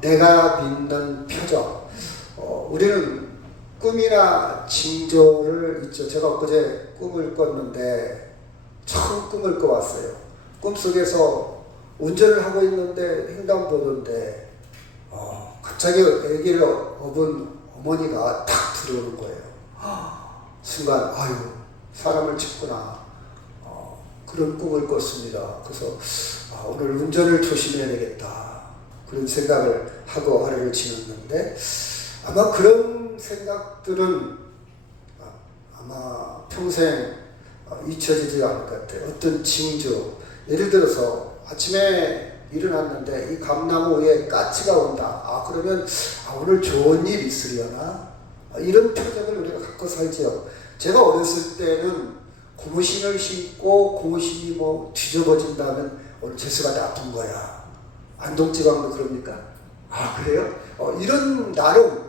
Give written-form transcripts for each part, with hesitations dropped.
내가 믿는 표적. 우리는 꿈이나 징조를 있죠. 제가 엊그제 꿈을 꿨는데 처음 꿈을 꿔왔어요. 꿈속에서 운전을 하고 있는데 횡단보도인데 갑자기 아기를 업은 어머니가 탁 들어오는 거예요. 순간 아유 사람을 쳤구나. 그런 꿈을 꿨습니다. 그래서 오늘 운전을 조심해야 되겠다. 그런 생각을 하고 하루를 지냈는데 아마 그런 생각들은 아마 평생 잊혀지지 않을 것 같아요. 어떤 징조, 예를 들어서 아침에 일어났는데 이 감나무 위에 까치가 온다. 그러면 오늘 좋은 일 있으려나? 이런 표정을 우리가 갖고 살죠. 제가 어렸을 때는 고무신을 신고 고무신이 뭐 뒤집어진다면 오늘 재수가 나쁜 거야. 안동지방도 그럽니까? 그래요? 이런 나름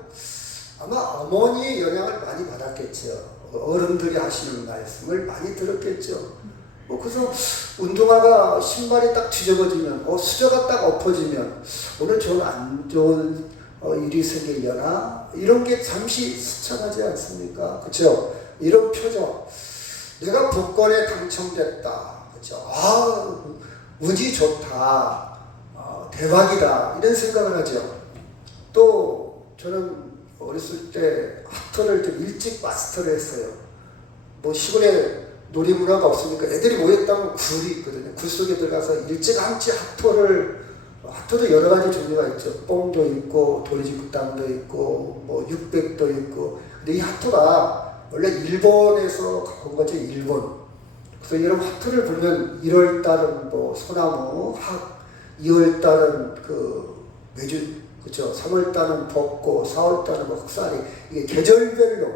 아마 어머니의 영향을 많이 받았겠죠. 어른들이 하시는 말씀을 많이 들었겠죠. 그래서 운동화가 신발이 딱 뒤집어지면 수저가 딱 엎어지면 오늘 좀 안 좋은 일이 생기려나? 이런 게 잠시 스쳐가지 않습니까? 그렇죠? 이런 표정. 내가 복권에 당첨됐다. 그렇죠? 운이 좋다. 대박이다. 이런 생각을 하죠. 또 저는 어렸을 때 핫토를 좀 일찍 마스터를 했어요. 뭐 시골에 놀이문화가 없으니까 애들이 모였다면 굴이 있거든요. 굴 속에 들어가서 일찌감치 핫토도 여러 가지 종류가 있죠. 뽕도 있고 도리지구땅도 있고 뭐 육백도 있고. 근데 이 핫토가 원래 일본에서 갖고 온 거죠. 일본. 그래서 이런 핫토를 불면 1월달은 뭐 소나무, 2월달은 그 메주, 그렇죠. 3월달은 벚꽃, 4월달은 뭐 흑사리. 이게 계절별로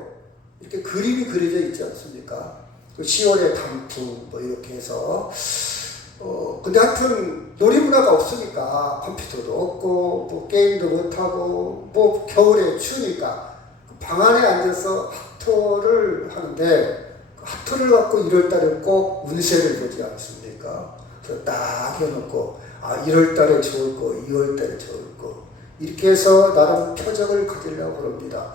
이렇게 그림이 그려져 있지 않습니까? 10월에 단풍 뭐 이렇게 해서 근데 하여튼 놀이문화가 없으니까 컴퓨터도 없고 뭐 게임도 못하고 뭐 겨울에 추우니까 방 안에 앉아서 핫토를 하는데 핫토를 갖고 1월달에 꼭 운세를 보지 않습니까? 그래서 딱 해놓고 1월달에 좋을 거, 2월달에 좋을 거 이렇게 해서 나름 표적을 가지려고 그럽니다.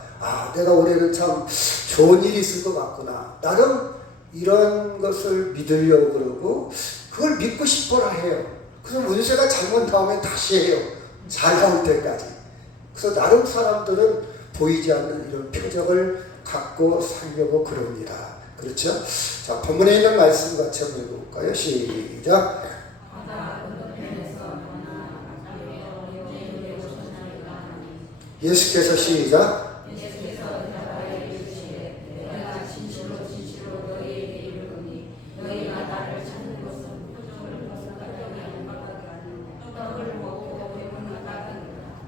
내가 올해는 참 좋은 일이 있을 것 같구나. 나름 이런 것을 믿으려고 그러고 그걸 믿고 싶어라 해요. 그래서 운세가 잘못 나오면 다시 해요. 잘 나올 때까지. 그래서 나름 사람들은 보이지 않는 이런 표적을 갖고 살려고 그럽니다. 그렇죠? 자, 본문에 있는 말씀 같이 한번 읽어볼까요? 시작. 예수께서 시작.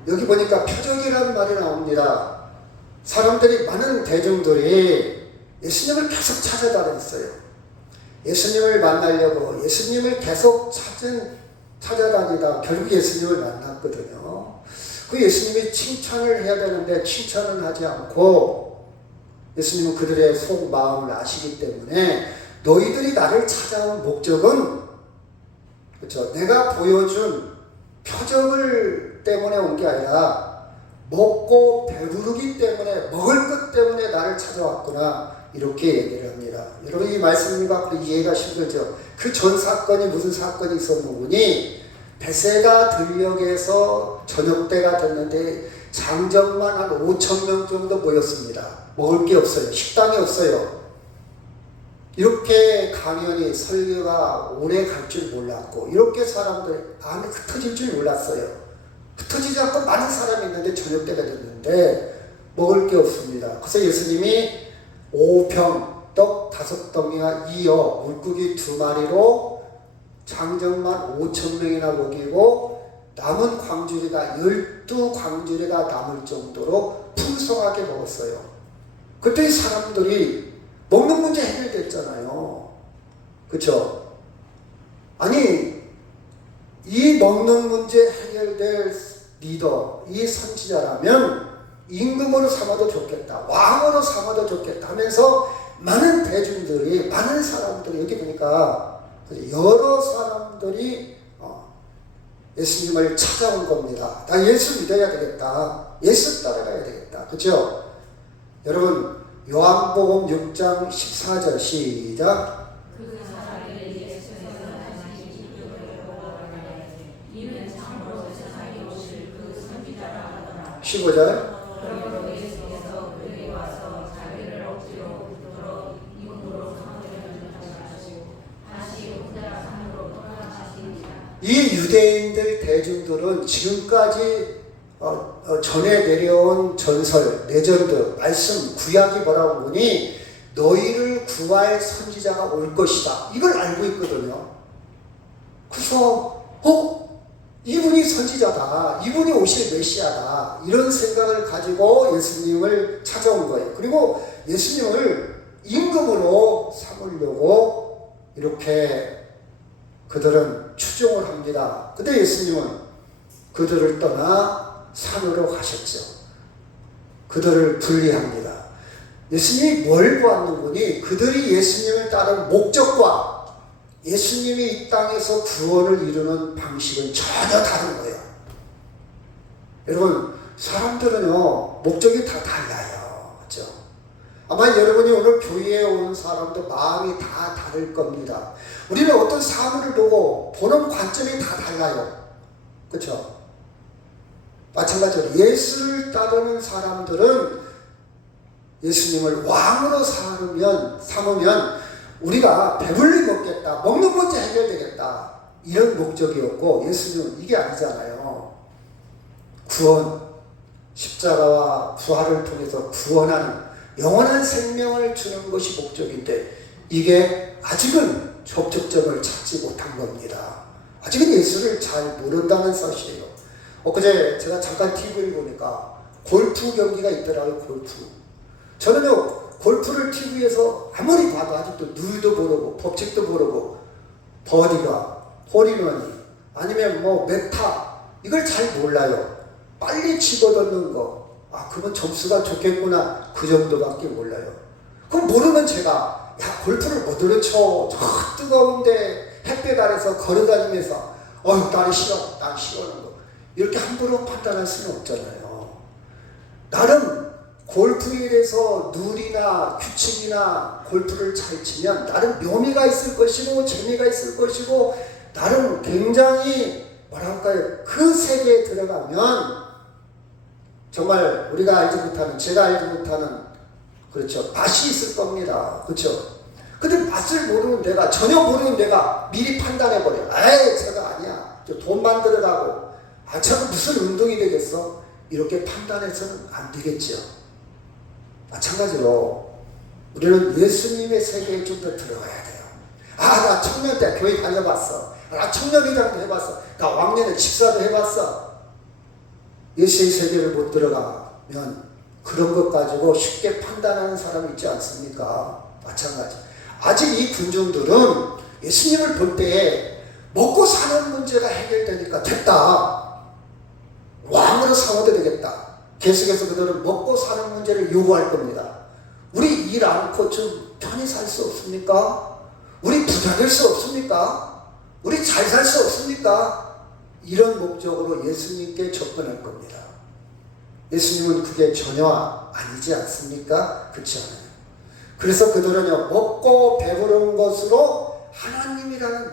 여기 보니까 표적이라는 말이 나옵니다. 사람들이, 많은 대중들이 예수님을 계속 찾아다녔어요. 예수님을 만나려고 예수님을 계속 찾아다니다 결국 예수님을 만났거든요. 그 예수님이 칭찬을 해야 되는데 칭찬을 하지 않고 예수님은 그들의 속 마음을 아시기 때문에 너희들이 나를 찾아온 목적은 그렇죠. 내가 보여준 표적을 때문에 온 게 아니라 먹고 배부르기 때문에 먹을 것 때문에 나를 찾아왔구나 이렇게 얘기를 합니다. 여러분 이 말씀을 갖고 이해가 힘들죠. 그 전 사건이 무슨 사건이 있었는 분이 베세다 들녘에서 저녁때가 됐는데 장정만 한 5,000명 정도 모였습니다. 먹을 게 없어요. 식당이 없어요. 이렇게 강연이 설교가 오래 갈 줄 몰랐고 이렇게 사람들 안에 흩어질 줄 몰랐어요. 흩어지지 않고 많은 사람이 있는데 저녁때가 됐는데 먹을 게 없습니다. 그래서 예수님이 5병 떡 5덩이와 이어 물고기 2마리로 장정만 5,000명이나 먹이고 남은 광주리가 12광주리가 남을 정도로 풍성하게 먹었어요. 그때 사람들이 먹는 문제 해결됐잖아요. 그렇죠? 아니 이 먹는 문제 해결될 리더, 이 선지자라면 임금으로 삼아도 좋겠다, 왕으로 삼아도 좋겠다 하면서 많은 대중들이, 많은 사람들이, 여기 보니까 여러 사람들이 예수님을 찾아온 겁니다. 나 예수 믿어야 되겠다. 예수 따라가야 되겠다. 그렇죠? 여러분 요한복음 6장 14절 시작. 15절. 이 유대인들 대중들은 지금까지 전해 내려온 전설, 레전드, 말씀, 구약이 뭐라고 보니 너희를 구할 선지자가 올 것이다. 이걸 알고 있거든요. 그래서 이분이 선지자다. 이분이 오실 메시아다. 이런 생각을 가지고 예수님을 찾아온 거예요. 그리고 예수님을 임금으로 삼으려고 이렇게 그들은 추종을 합니다. 근데 예수님은 그들을 떠나 산으로 가셨죠. 그들을 분리합니다. 예수님이 뭘 보았는 거니? 그들이 예수님을 따른 목적과 예수님이 이 땅에서 구원을 이루는 방식은 전혀 다른 거예요. 여러분, 사람들은요, 목적이 다 달라요. 그렇죠? 아마 여러분이 오늘 교회에 온 사람도 마음이 다 다를 겁니다. 우리는 어떤 사물을 보고 보는 관점이 다 달라요. 그렇죠? 마찬가지로 예수를 따르는 사람들은 예수님을 왕으로 삼으면 우리가 배불리 먹겠다, 먹는 문제 해결되겠다, 이런 목적이었고, 예수님은 이게 아니잖아요. 구원, 십자가와 부활을 통해서 구원하는 영원한 생명을 주는 것이 목적인데, 이게 아직은 접촉점을 찾지 못한 겁니다. 아직은 예수를 잘 모른다는 사실이에요. 엊그제 제가 잠깐 TV를 보니까 골프 경기가 있더라고요. 골프. 저는요, 골프를 TV에서 아무리 봐도 아직도 룰도 모르고 법칙도 모르고 버디가, 홀인원이, 아니면 뭐 메타, 이걸 잘 몰라요. 빨리 집어넣는 거, 그건 점수가 좋겠구나, 그 정도밖에 몰라요. 그럼 모르면 제가 골프를 어디로 쳐? 저 뜨거운데 햇볕 아래서 걸어다니면서 날이 싫어, 난 싫어하는 거, 이렇게 함부로 판단할 수는 없잖아요. 나름 골프에 대해서 룰이나 규칙이나 골프를 잘 치면 나름 묘미가 있을 것이고 재미가 있을 것이고 나름 굉장히 뭐랄까요, 그 세계에 들어가면 정말 우리가 알지 못하는, 제가 알지 못하는, 그렇죠, 맛이 있을 겁니다. 그렇죠? 근데 맛을 모르는 내가, 전혀 모르는 내가 미리 판단해버려. 제가 아니야, 돈만 들어가고 저거 무슨 운동이 되겠어, 이렇게 판단해서는 안 되겠죠. 마찬가지로 우리는 예수님의 세계에 좀 더 들어가야 돼요. 나 청년 때 교회 다녀봤어. 나 청년회장도 해봤어. 나 왕년에 집사도 해봤어. 예수의 세계를 못 들어가면 그런 것 가지고 쉽게 판단하는 사람이 있지 않습니까? 마찬가지. 아직 이 군중들은 예수님을 볼 때에 먹고 사는 문제가 해결되니까 됐다, 왕으로 삼아도 되겠다, 계속해서 그들은 먹고 사는 문제를 요구할 겁니다. 우리 일 않고 좀 편히 살 수 없습니까? 우리 부자 될 수 없습니까? 우리 잘 살 수 없습니까? 이런 목적으로 예수님께 접근할 겁니다. 예수님은 그게 전혀 아니지 않습니까? 그렇지 않아요. 그래서 그들은요, 먹고 배부른 것으로 하나님이라는,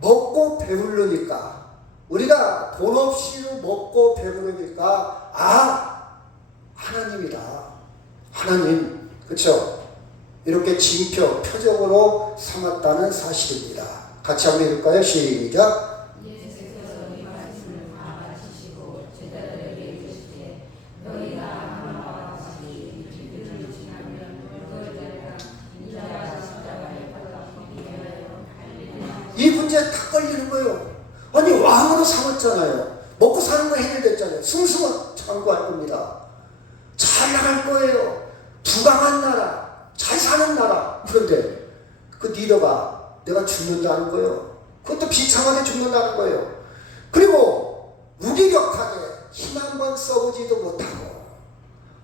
먹고 배부르니까, 우리가 돈 없이도 먹고 배부르니까 하나님이다, 하나님, 그렇죠? 이렇게 징표, 표적으로 삼았다는 사실입니다. 같이 한번 읽을까요? 시작. 이 문제에 다 걸리는 거예요. 아니, 왕으로 삼았잖아요. 먹고 사는 거 해결됐잖아요. 승승을 창구할 겁니다. 잘 나갈 거예요. 부강한 나라, 잘 사는 나라. 그런데 그 리더가 내가 죽는다는 거예요. 그것도 비참하게 죽는다는 거예요. 그리고 무기력하게 힘 한 번 써보지도 못하고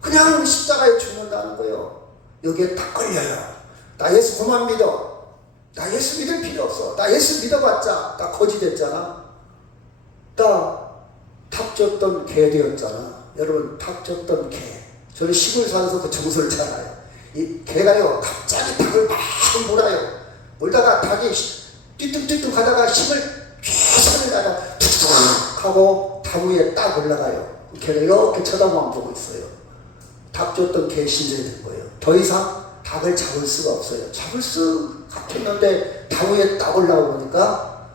그냥 십자가에 죽는다는 거예요. 여기에 딱 걸려요. 나 예수 그만 믿어. 나 예수 믿을 필요 없어. 나 예수 믿어봤자 나 거지 됐잖아. 탁 줬던 개 되었잖아. 여러분, 탁 줬던 개. 저는 시골 살아서 그 정서를 잘 알아요. 이 개가요, 갑자기 닭을 막 몰아요. 몰다가 닭이 띠뚱띠뚱 하다가 힘을 최선을 다하다 툭툭 하고 나무에 딱 올라가요. 개가 이렇게 쳐다만 보고 있어요. 닭 줬던 개 신세된 거예요. 더 이상 닭을 잡을 수가 없어요. 잡을 수 같았는데 나무에 딱 올라가 보니까,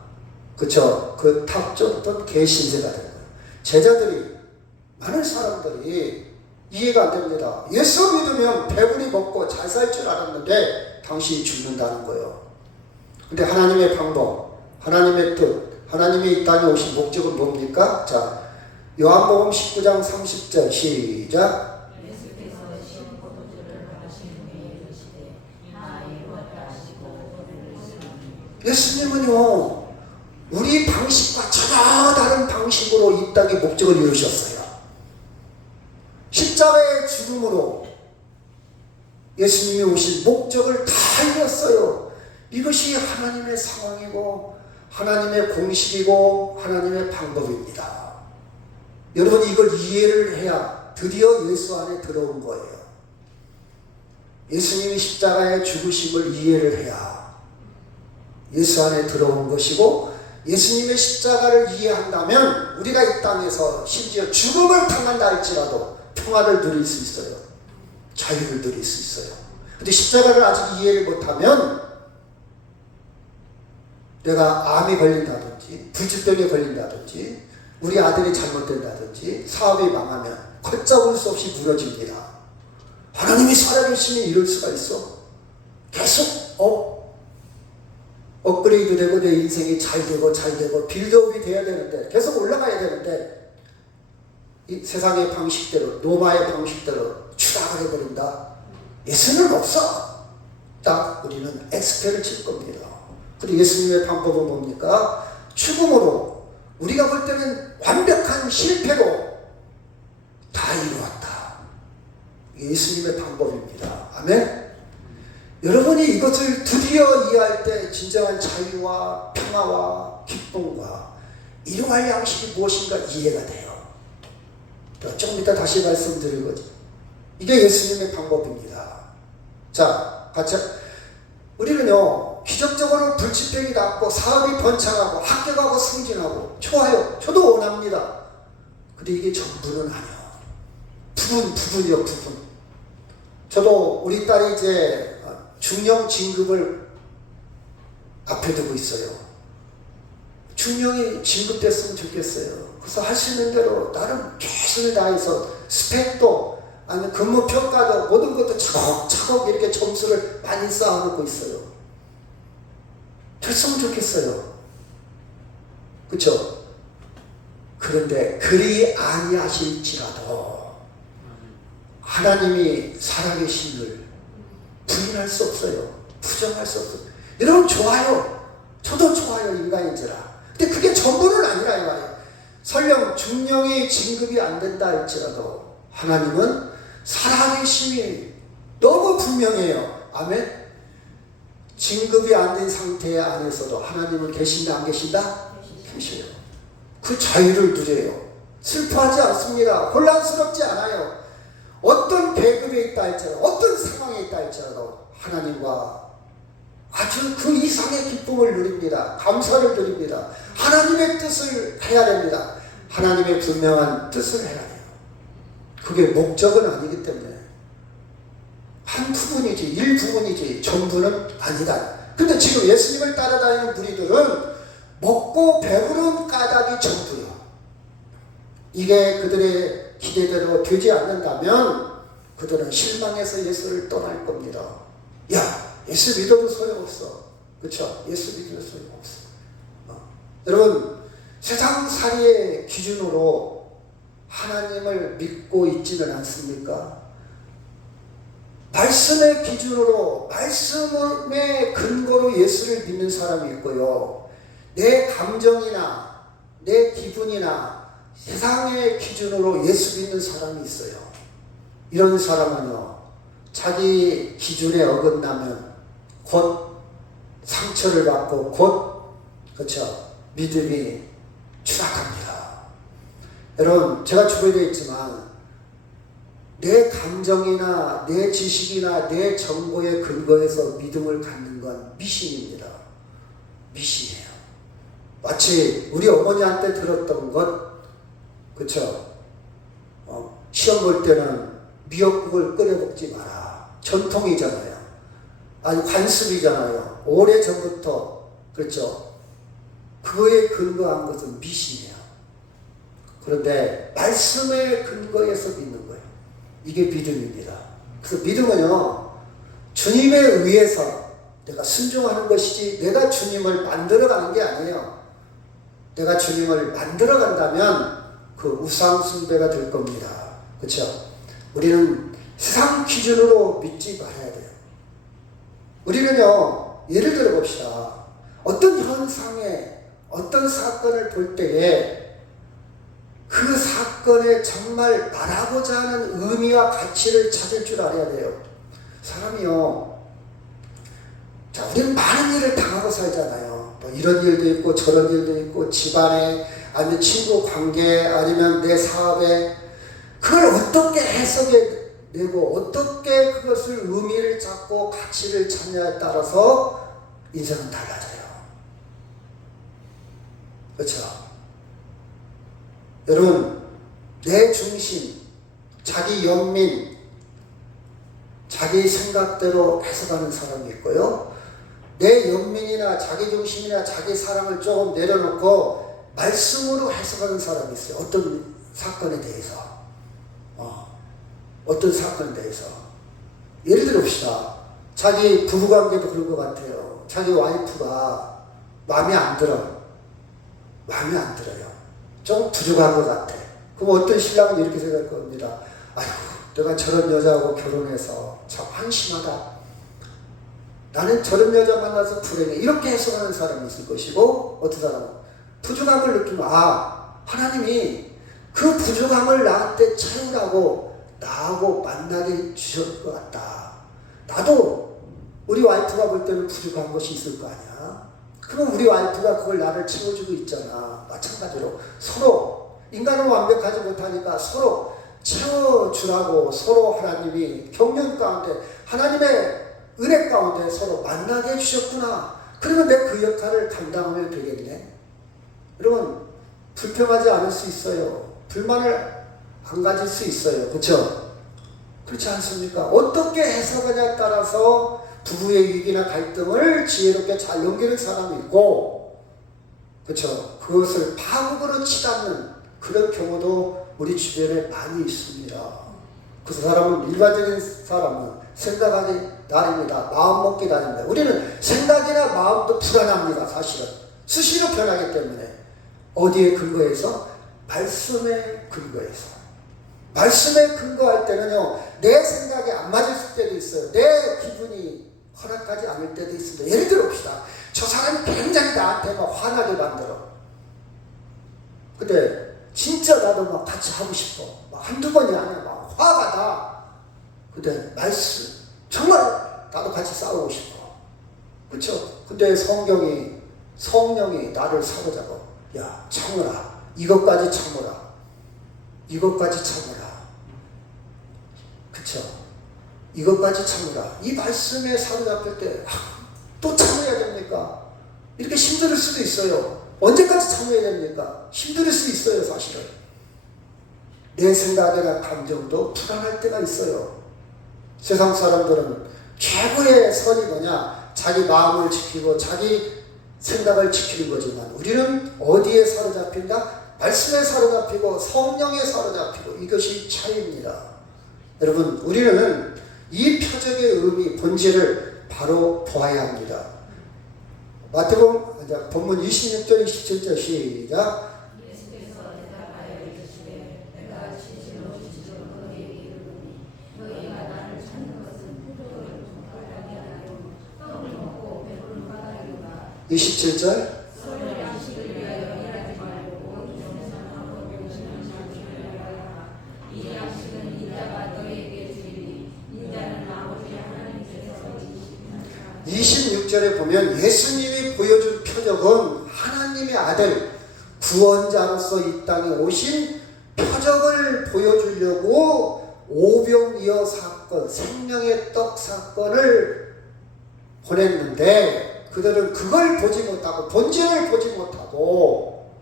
그쵸, 그 닭 줬던 개 신세가 된 거예요. 제자들이, 많은 사람들이 이해가 안 됩니다. 예수 믿으면 배불리 먹고 잘 살 줄 알았는데 당신이 죽는다는 거예요. 근데 하나님의 방법, 하나님의 뜻, 하나님이 이 땅에 오신 목적은 뭡니까? 자, 요한복음 19장 30절 시작. 예수님은요, 우리 방식과 전혀 다른 방식으로 이 땅의 목적을 이루셨어요. 십자가의 죽음으로 예수님이 오신 목적을 다 이뤘어요. 이것이 하나님의 상황이고 하나님의 공식이고 하나님의 방법입니다. 여러분, 이걸 이해를 해야 드디어 예수 안에 들어온 거예요. 예수님이 십자가의 죽으심을 이해를 해야 예수 안에 들어온 것이고, 예수님의 십자가를 이해한다면 우리가 이 땅에서 심지어 죽음을 당한다 할지라도 평화를 누릴 수 있어요. 자유를 누릴 수 있어요. 근데 십자가를 아직 이해를 못하면 내가 암이 걸린다든지 불치병에 걸린다든지 우리 아들이 잘못된다든지 사업이 망하면 걷잡을 수 없이 무너집니다. 하나님이 살아계시면 이럴 수가 있어. 계속 업그레이드 되고 내 인생이 잘 되고 빌드업이 돼야 되는데, 계속 올라가야 되는데 이 세상의 방식대로, 노마의 방식대로 추락을 해버린다. 예수는 없어. 딱 우리는 엑스페를 칠 겁니다. 근데 예수님의 방법은 뭡니까? 죽음으로, 우리가 볼 때는 완벽한 실패로 다 이루었다. 이게 예수님의 방법입니다. 아멘? 여러분이 이것을 드디어 이해할 때 진정한 자유와 평화와 기쁨과 일용할 양식이 무엇인가 이해가 돼요. 조금 이따 다시 말씀드릴 거죠. 이게 예수님의 방법입니다. 자, 같이. 우리는요, 기적적으로 불치병이 낫고 사업이 번창하고 합격하고 승진하고 좋아요. 저도 원합니다. 근데 이게 전부는 아니에요. 부분이요, 부분. 저도 우리 딸이 이제 중령 진급을 앞에 두고 있어요. 중령이 진급됐으면 좋겠어요. 그래서 할 수 있는 대로 나름 최선을 다해서 스펙도, 아니면 근무 평가도, 모든 것도 차곡차곡 이렇게 점수를 많이 쌓아놓고 있어요. 됐으면 좋겠어요. 그쵸? 그런데 그리 아니하실지라도 하나님이 살아계심을 부인할 수 없어요. 부정할 수 없어요. 여러분, 좋아요. 저도 좋아요, 인간인지라. 근데 그게 전부는 아니라 이 말이에요. 설령 중령이 진급이 안 된다 할지라도 하나님은 살아계심이 너무 분명해요. 아멘? 진급이 안 된 상태 안에서도 하나님은 계신다, 안 계신다? 계셔요. 그 자유를 누려요. 슬퍼하지 않습니다. 혼란스럽지 않아요. 어떤 계급에 있다 할지라도, 어떤 상황에 있다 할지라도 하나님과 아주 그 이상의 기쁨을 누립니다. 감사를 누립니다. 하나님의 뜻을 해야 됩니다. 하나님의 분명한 뜻을 해야 돼요. 그게 목적은 아니기 때문에 한 부분이지, 일부분이지 전부는 아니다. 근데 지금 예수님을 따라다니는 무리들은 먹고 배부른 까닭이 전부요. 이게 그들의 기대대로 되지 않는다면 그들은 실망해서 예수를 떠날 겁니다. 야, 예수 믿어도 소용없어. 그렇죠? 예수 믿어도 소용없어. 여러분, 세상살이의 기준으로 하나님을 믿고 있지는 않습니까? 말씀의 기준으로, 말씀의 근거로 예수를 믿는 사람이 있고요. 내 감정이나 내 기분이나 세상의 기준으로 예수 믿는 사람이 있어요. 이런 사람은요, 자기 기준에 어긋나면 곧 상처를 받고 곧, 그렇죠, 믿음이 추락합니다. 여러분, 제가 주변에 있지만 내 감정이나 내 지식이나 내 정보에 근거해서 믿음을 갖는 건 미신입니다. 미신이에요. 마치 우리 어머니한테 들었던 것, 그쵸? 시험 볼 때는 미역국을 끓여 먹지 마라. 전통이잖아요. 아니, 관습이잖아요. 오래전부터, 그렇죠? 그거에 근거한 것은 미신이에요. 그런데 말씀에 근거해서 믿는 거예요. 이게 믿음입니다. 그래서 믿음은요, 주님에 의해서 내가 순종하는 것이지 내가 주님을 만들어가는 게 아니에요. 내가 주님을 만들어간다면 그 우상숭배가 될 겁니다. 그렇죠? 우리는 세상 기준으로 믿지 말아야 돼요. 우리는요, 예를 들어 봅시다. 어떤 현상에, 어떤 사건을 볼 때에 그 사건에 정말 말하고자 하는 의미와 가치를 찾을 줄 알아야 돼요. 사람이요, 자, 우리는 많은 일을 당하고 살잖아요. 뭐 이런 일도 있고 저런 일도 있고, 집안에, 아니면 친구 관계, 아니면 내 사업에, 그걸 어떻게 해석해 내고 어떻게 그것을 의미를 찾고 가치를 찾냐에 따라서 인생은 달라져요. 그렇죠? 여러분, 내 중심, 자기 연민, 자기 생각대로 해석하는 사람이 있고요. 내 연민이나 자기 중심이나 자기 사랑을 조금 내려놓고 말씀으로 해석하는 사람이 있어요. 어떤 사건에 대해서. 어떤 사건에 대해서. 예를 들어 봅시다. 자기 부부관계도 그런 것 같아요. 자기 와이프가 마음에 안 들어. 마음에 안 들어요. 좀 부족한 것 같아. 그럼 어떤 신랑은 이렇게 생각할 겁니다. 아이고, 내가 저런 여자하고 결혼해서 참 한심하다. 나는 저런 여자 만나서 불행해. 이렇게 해석하는 사람이 있을 것이고, 어떤 사람은 부족함을 느끼면, 하나님이 그 부족함을 나한테 채우라고 나하고 만나게 주셨을 것 같다. 나도 우리 와이프가 볼 때는 부족한 것이 있을 거 아니야. 그럼 우리 와이프가 그걸 나를 채워주고 있잖아. 마찬가지로 서로, 인간은 완벽하지 못하니까 서로 채워주라고 서로 하나님이 경륜 가운데, 하나님의 은혜 가운데 서로 만나게 해주셨구나. 그러면 내 그 역할을 감당하면 되겠네. 여러분, 불평하지 않을 수 있어요. 불만을 안 가질 수 있어요. 그렇죠? 그렇지 않습니까? 어떻게 해석하냐에 따라서 부부의 위기나 갈등을 지혜롭게 잘 넘기는 사람이 있고, 그렇죠? 그것을 파국으로 치닫는 그런 경우도 우리 주변에 많이 있습니다. 그 사람은, 일반적인 사람은 생각하기 나름이다. 마음 먹기 나름이다. 우리는 생각이나 마음도 불안합니다. 사실은. 수시로 변하기 때문에. 어디에 근거해서? 말씀에 근거해서. 말씀에 근거할 때는요, 내 생각이 안 맞을 때도 있어요. 내 기분이 허락하지 않을 때도 있습니다. 예를 들어 봅시다. 저 사람이 굉장히 나한테 막 화나게 만들어. 근데 진짜 나도 막 같이 하고 싶어. 막 한두 번이 아니라 막 화가 나. 근데 말씀, 정말 나도 같이 싸우고 싶어. 그쵸? 근데 성령이 나를 사로잡아. 야, 참으라. 이것까지 참으라. 이것까지 참으라. 그쵸? 이것까지 참으라. 이 말씀에 사로잡힐 때, 또 참아야 됩니까? 이렇게 힘들 수도 있어요. 언제까지 참아야 됩니까? 힘들 수 있어요, 사실은. 내 생각이나 감정도 불안할 때가 있어요. 세상 사람들은 최고의 선이 뭐냐? 자기 마음을 지키고 자기 생각을 지키는 거지만, 우리는 어디에 사로잡힌다? 말씀에 사로잡히고 성령에 사로잡히고, 이것이 차이입니다. 여러분, 우리는 이 표적의 의미, 본질을 바로 보아야 합니다. 마태복음 본문 26절 27절 시작. (27절) (26절에) 보면 예수님이 보여준 표적은 하나님의 아들, 구원자로서 이 땅에 오신 표적을 보여주려고 오병이어 사건, 생명의 떡 사건을 보냈는데 그들은 그걸 보지 못하고 본질을 보지 못하고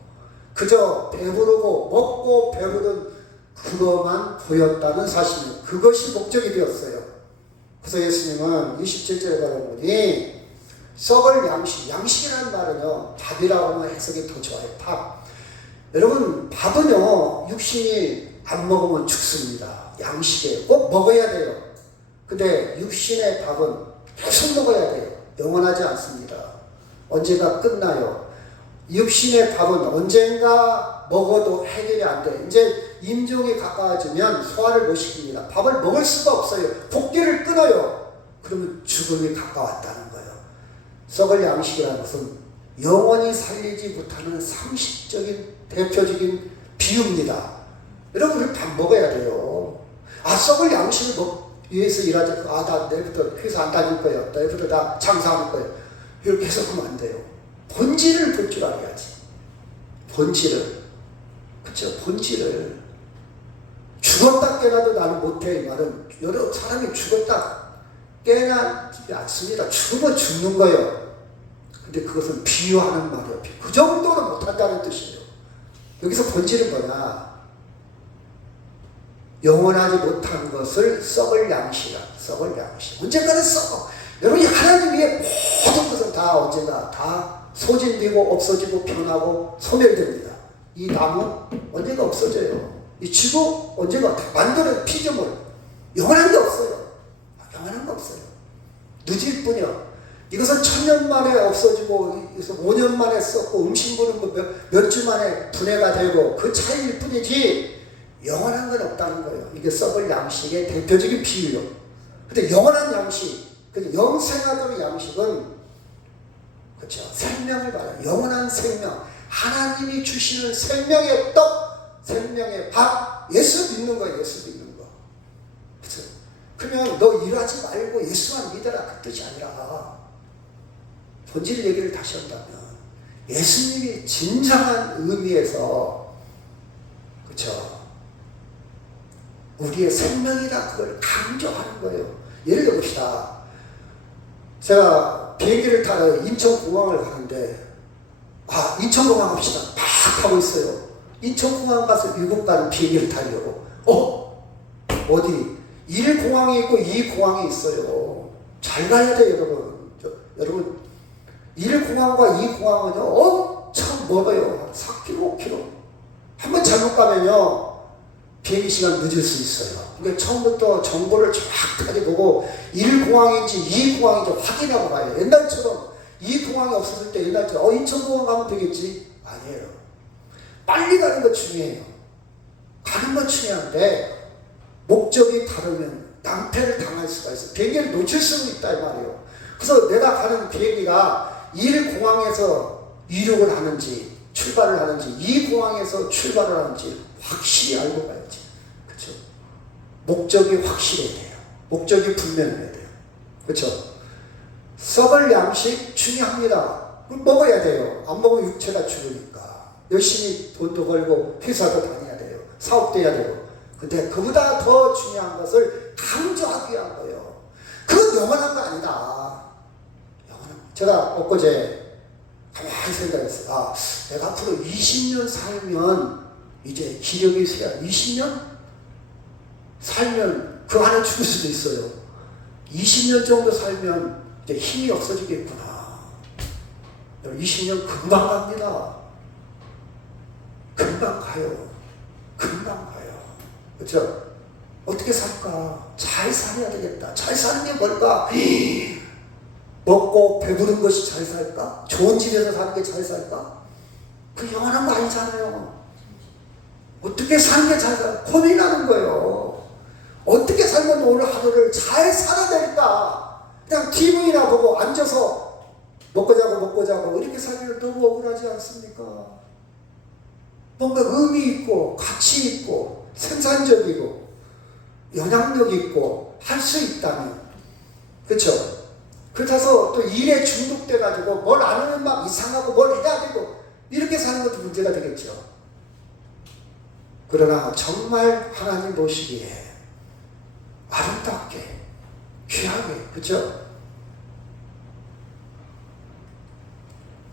그저 배부르고 먹고 배부른 그것만 보였다는 사실입니다. 그것이 목적이 되었어요. 그래서 예수님은 27절에 가보니 썩을 양식, 양식이라는 말은요 밥이라고 하면 해석이 더 좋아요. 밥. 여러분 밥은요 육신이 안 먹으면 죽습니다. 양식에 꼭 먹어야 돼요. 근데 육신의 밥은 계속 먹어야 돼요. 영원하지 않습니다. 언제가 끝나요. 육신의 밥은 언젠가 먹어도 해결이 안 돼. 이제 임종이 가까워지면 소화를 못 시킵니다. 밥을 먹을 수가 없어요. 복기를 끊어요. 그러면 죽음이 가까웠다는 거예요. 썩을 양식이라는 것은 영원히 살리지 못하는 상식적인 대표적인 비유입니다. 여러분 우리 밥 먹어야 돼요. 썩을 양식을 위해서 일하자. 나 내일부터 회사 안 다닐 거예요. 내일부터 나 장사할 거예요. 이렇게 해석하면 안 돼요. 본질을 볼 줄 알아야지. 본질을. 그쵸? 본질을. 죽었다 깨나도 나는 못해. 이 말은 여러 사람이 죽었다 깨나지 않습니다. 죽으면 죽는 거예요. 근데 그것은 비유하는 말이에요. 그 정도는 못한다는 뜻이에요. 여기서 본질은 뭐냐? 영원하지 못한 것을 썩을 양식이라. 썩을 양식. 언젠가는 썩어. 여러분이 하나님 위에 모든 것은 다 언젠가 다 소진되고 없어지고 변하고 소멸됩니다. 이 나무 언젠가 없어져요. 이 지구 언젠가 다 만드는 피조물 영원한 게 없어요. 영원한 게 없어요. 늦을 뿐이요. 이것은 1000년 만에 없어지고 5년 만에 썩고 음식물은 몇 주 만에 분해가 되고 그 차이일 뿐이지 영원한 건 없다는 거예요. 이게 썩을 양식의 대표적인 비유요. 근데 영원한 양식, 영생하도록 양식은 그렇죠. 생명을 말해요. 영원한 생명, 하나님이 주시는 생명의 떡, 생명의 밥, 예수 믿는 거예요. 예수 믿는 거. 그렇죠. 그러면 너 일하지 말고 예수만 믿어라 그 뜻이 아니라 본질 얘기를 다시 한다면 예수님이 진정한 의미에서 그렇죠. 우리의 생명이다 그걸 강조하는 거예요. 예를 들어 봅시다. 제가 비행기를 타러 인천공항을 가는데 인천공항 갑시다. 막 하고 있어요. 인천공항 가서 미국 가는 비행기를 타려고. 어디? 1공항이 있고 2공항이 있어요. 잘 가야 돼요, 여러분. 여러분 1공항과 2공항은요 엄청 멀어요. 4km, 5km. 한번 잘못 가면요 비행기 시간 늦을 수 있어요. 그러니까 처음부터 정보를 정확하게 보고 1공항인지 2공항인지 확인하고 가요. 옛날처럼 2공항이 없었을 때 옛날처럼 인천공항 가면 되겠지? 아니에요. 빨리 가는 거 중요해요. 가는 건 중요한데 목적이 다르면 낭패를 당할 수가 있어요. 비행기를 놓칠 수도 있다 이 말이에요. 그래서 내가 가는 비행기가 1공항에서 이륙을 하는지 출발을 하는지 2공항에서 출발을 하는지 확실히 알고 가야지. 그렇죠? 목적이 확실해야 돼요. 목적이 분명해야 돼요. 그렇죠? 썩을 양식 중요합니다. 먹어야 돼요. 안 먹으면 육체가 죽으니까. 열심히 돈도 벌고 회사도 다녀야 돼요. 사업도 해야 되고. 근데 그보다 더 중요한 것을 강조하기 위한 거예요. 그건 영원한 거 아니다. 제가 엊그제 가만히 생각했어요. 내가 앞으로 20년 살면 이제 기력이 쇠야. 20년 살면 그 안에 죽을 수도 있어요. 20년 정도 살면 이제 힘이 없어지겠구나. 20년 금방 갑니다. 금방 가요. 금방 가요. 그렇죠? 어떻게 살까? 잘 살아야 되겠다. 잘 사는 게 뭘까? 먹고 배부른 것이 잘 살까? 좋은 집에서 사는 게 잘 살까? 그 영원한 거 아니잖아요. 어떻게 사는 게 잘 살까? 고민하는 거예요. 어떻게 살면 오늘 하루를 잘 살아야 될까? 그냥 TV나 보고 앉아서 먹고 자고 이렇게 살면 너무 억울하지 않습니까? 뭔가 의미 있고 가치 있고 생산적이고 영향력 있고 할 수 있다면 그렇죠? 그렇다서 또 일에 중독돼가지고 뭘 안 하면 막 이상하고 뭘 해야 되고 이렇게 사는 것도 문제가 되겠죠. 그러나 정말 하나님 보시기에 아름답게, 귀하게, 그죠?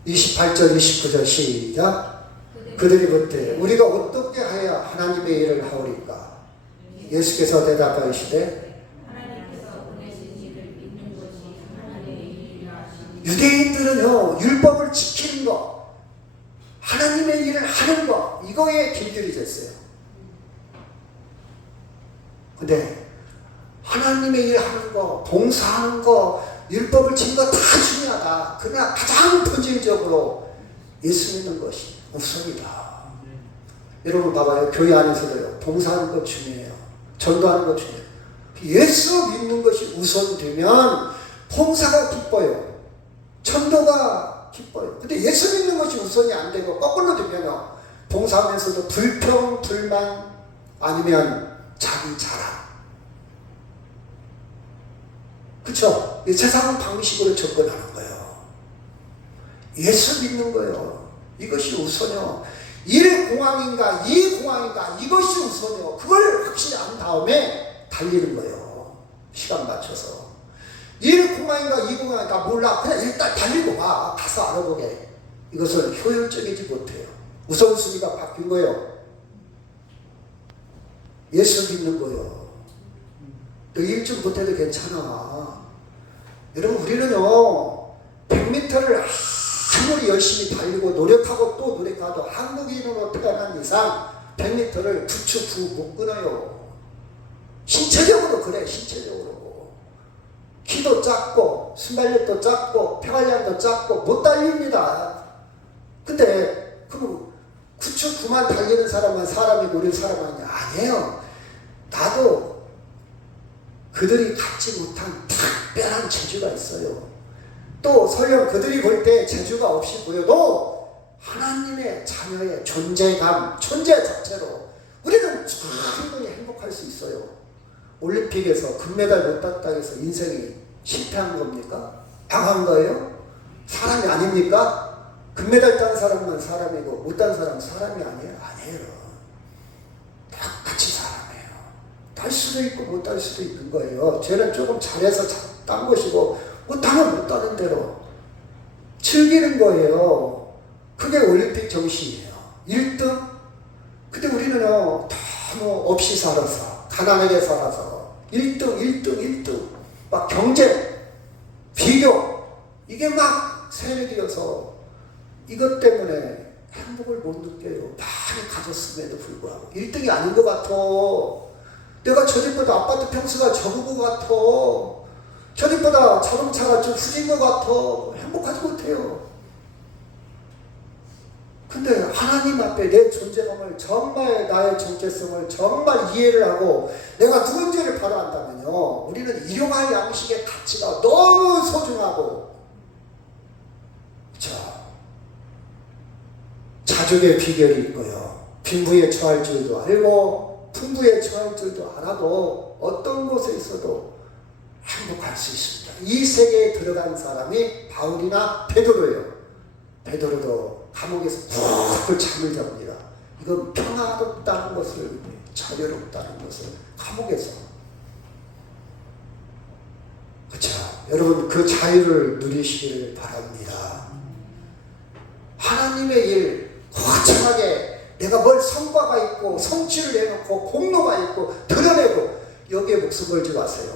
28절, 29절 시작. 그들이 묻되 우리가 어떻게 하여 하나님의 일을 하오리까? 예수께서 대답하시되 유대인들은요, 율법을 지키는 거, 하나님의 일을 하는 거, 이거에 길들여졌어요. 근데 하나님의 일 하는 거, 봉사하는 거, 율법을 지키는 거 다 중요하다. 그러나 가장 본질적으로 예수 믿는 것이 우선이다. 여러분 봐봐요. 교회 안에서도요, 봉사하는 거 중요해요. 전도하는 거 중요해요. 예수 믿는 것이 우선되면 봉사가 기뻐요. 전도가 기뻐요. 근데 예수 믿는 것이 우선이 안 되고 거꾸로 되면요, 봉사하면서도 불평, 불만, 아니면 자기 자랑. 그쵸? 세상은 방식으로 접근하는 거예요. 예수 믿는 거예요. 이것이 우선이요. 이 공항인가, 이 공항인가, 이것이 우선이요. 그걸 확실히 안 다음에 달리는 거예요. 시간 맞춰서. 이 공항인가, 이 공항인가 몰라. 그냥 일단 달리고 봐. 가서 알아보게. 이것은 효율적이지 못해요. 우선순위가 바뀐 거예요. 예수 믿는 거예요. 너 일 좀 못해도 괜찮아. 여러분, 우리는요, 100m를 아무리 열심히 달리고 노력하고 또 노력하도 한국인으로 태어난 이상 100m를 9초 9 못 끊어요. 신체적으로 그래, 신체적으로. 키도 작고, 순발력도 작고, 폐활량도 작고, 못 달립니다. 근데, 그럼 9초 9만 달리는 사람만 사람이고 우리 사람 아니냐? 아니에요. 나도 그들이 갖지 못한 특별한 재주가 있어요. 또 설령 그들이 볼 때 재주가 없이 보여도 하나님의 자녀의 존재감, 존재 자체로 우리는 충분히 행복할 수 있어요. 올림픽에서 금메달 못 땄다 해서 인생이 실패한 겁니까? 당한 거예요? 사람이 아닙니까? 금메달 딴 사람만 사람이고 못 딴 사람은 사람이 아니에요? 아니에요. 똑같이 사람이에요. 딸 수도 있고 못 딸 수도 있는 거예요. 쟤는 조금 잘해서 딴 것이고 못하면 못 따는 대로 즐기는 거예요. 그게 올림픽 정신이에요. 1등? 근데 우리는요, 너무 없이 살아서, 가난하게 살아서 1등, 1등, 1등 막 경쟁, 비교, 이게 막 세뇌되어서 이것 때문에 행복을 못 느껴요. 많이 가졌음에도 불구하고 1등이 아닌 것 같아. 내가 저집보다 아파트 평수가 적은 것 같아. 저집보다 자동차가 좀 후진 것 같아. 행복하지 못해요. 근데 하나님 앞에 내 존재감을 정말, 나의 정체성을 정말 이해를 하고 내가 누군지를 바로 안다면요, 우리는 일용할 양식의 가치가 너무 소중하고, 그쵸? 자족의 비결이 있고요, 빈부에 처할 줄도 알고 풍부에 처할 줄도 알아도 어떤 곳에 있어도 행복할 수 있습니다. 이 세계에 들어간 사람이 바울이나 베드로예요. 베드로도 감옥에서 푹 잠을 잡니다. 이건 평화롭다는 것을, 자유롭다는 것을 감옥에서. 그렇죠. 여러분, 그 자유를 누리시길 바랍니다. 하나님의 일 거창하게 내가 뭘 성과가 있고 성취를 내놓고 공로가 있고 드러내고 여기에 목숨 걸지 마세요.